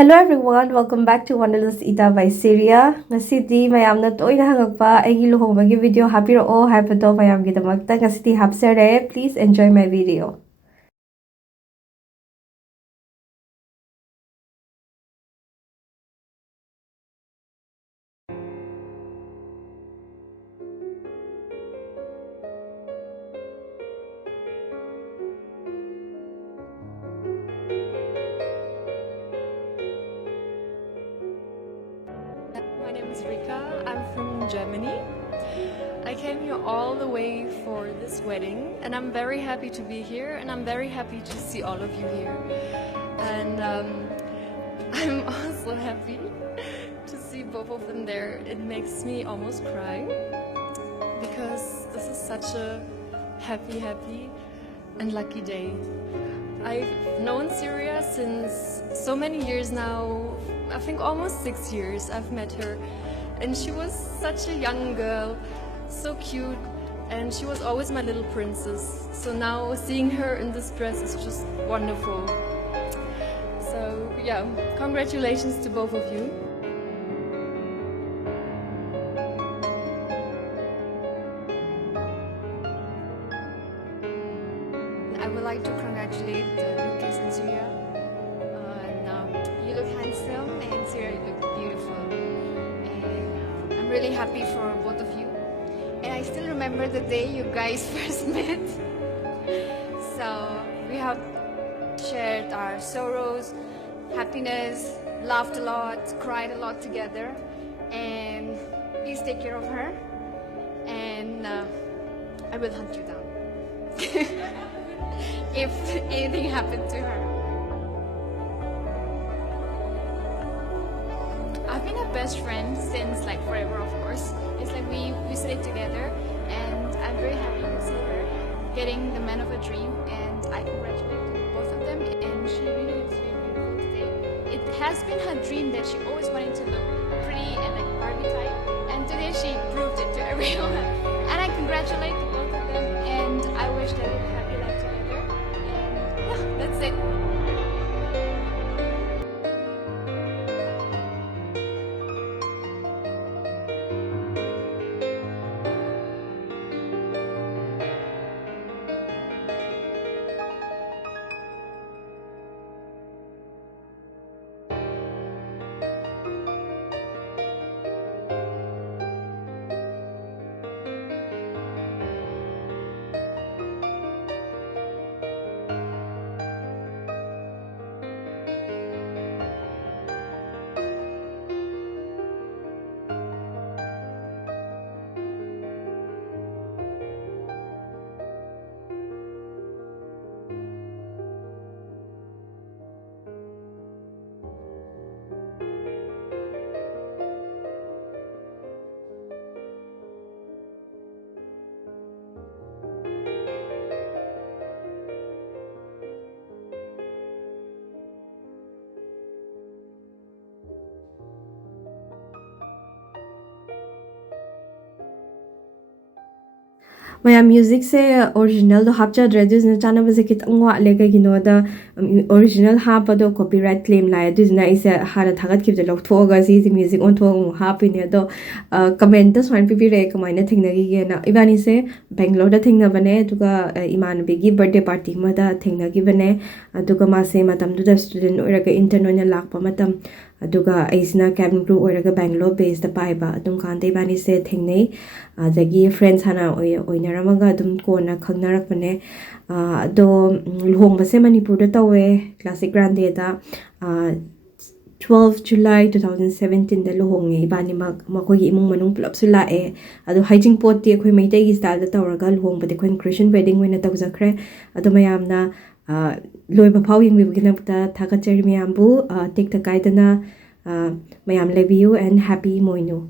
Hello everyone, welcome back to Wonderless Ita by Syria. Ngasidi mayamna toina hangakpa aigi luhongbagi video hapirao haibado mayamgidamakta ngasidi hapsere. Please enjoy my video. My name is Rika. I'm from Germany. I came here all the way for this wedding, and I'm very happy to be here, and I'm very happy to see all of you here. And I'm also happy to see both of them there. It makes me almost cry because this is such a happy and lucky day. I've known Syria since so many years now. I think almost 6 years I've met her, and she was such a young girl, so cute, and she was always my little princess. So now seeing her in this dress is just wonderful. So yeah, congratulations to both of you. I would like to congratulate Lucas and Syria. You look handsome, and Syria, you look beautiful. And I'm really happy for both of you. And I still remember the day you guys first met. So we have shared our sorrows, happiness, laughed a lot, cried a lot together. And please take care of her. And I will hunt you down if anything happened to her. I've been a best friend since like forever, of course. It's like we stayed together, and I'm very happy to see her getting the man of her dream, and I congratulate both of them, and she really looks very beautiful today. It has been her dream that she always wanted to look pretty and like Barbie type, and today she proved it to everyone. And I congratulate both of them, and I wish they would happy life together. And yeah, that's it. Maya music se original do hapcha dreadus na chana base kit angwa lega gino da original hapa do copyright claim la du na ise hara thagat kib de lok thoga si music on thog happy ne do comment da swan pipi re kamaina thingna gi na ibani se Bangalore da thingna bane duga iman begi birthday party ma da thingna gi bane duga ma se matam du da student oraga intern ona lakpa matam aduga aisna cabin crew oraga Bangalore base da pai ba adum kan de bani se thingnei adagi friends hana oinaramaga adum kona khangnarakpane do luhongba se Manipur da tawe classic grande da 12 July 2017 da luhonge ibani makogi imung manung pulap su lae adu hyjing pot ti khoi maitai gi style da tawraga luhongba de khoi Christian wedding wena tawjakre adu mayamna loiba phau yingbi ginakta thakachari mayambu tek ta kaidana mayam lebiu and happy moinu.